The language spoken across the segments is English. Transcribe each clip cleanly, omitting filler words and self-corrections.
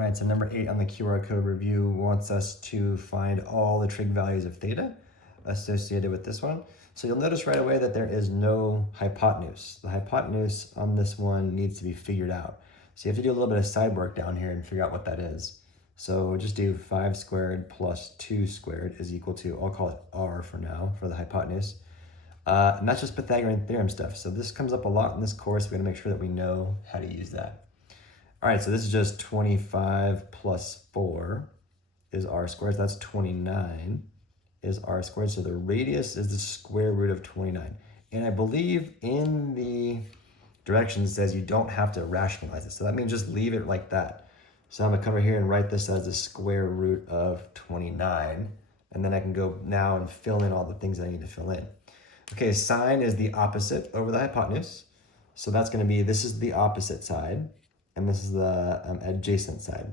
All right, so number 8 on the QR code review wants us to find all the trig values of theta associated with this one. So you'll notice right away that there is no hypotenuse. The hypotenuse on this one needs to be figured out. So you have to do a little bit of side work down here and figure out what that is. So just do 5 squared plus 2 squared is equal to, I'll call it r for now, for the hypotenuse. And that's just Pythagorean theorem stuff. So this comes up a lot in this course. We gotta make sure that we know how to use that. All right, so this is just 25 plus 4 is r squared. So that's 29 is r squared. So the radius is the square root of 29. And I believe in the directions it says you don't have to rationalize it. So that means just leave it like that. So I'm gonna come over here and write this as the square root of 29. And then I can go now and fill in all the things that I need to fill in. Okay, sine is the opposite over the hypotenuse. So that's gonna be, this is the opposite side. And this is the adjacent side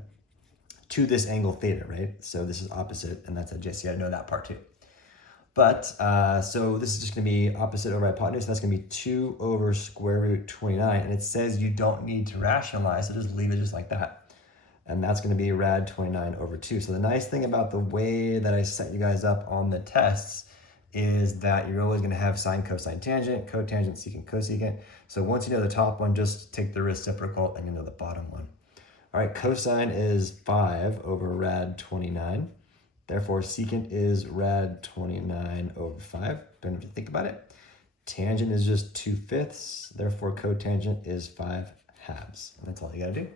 to this angle theta, right? So this is opposite and that's adjacent. You gotta know that part too. But, so this is just gonna be opposite over hypotenuse. That's gonna be 2 over square root 29. And it says you don't need to rationalize, so just leave it just like that. And that's gonna be rad 29 over 2. So the nice thing about the way that I set you guys up on the tests is that you're always gonna have sine, cosine, tangent, cotangent, secant, cosecant. So once you know the top one, just take the reciprocal and you know the bottom one. All right, cosine is 5 over rad 29. Therefore, secant is rad 29 over 5. Don't have to think about it. Tangent is just 2/5. Therefore, cotangent is 5/2. And that's all you gotta do.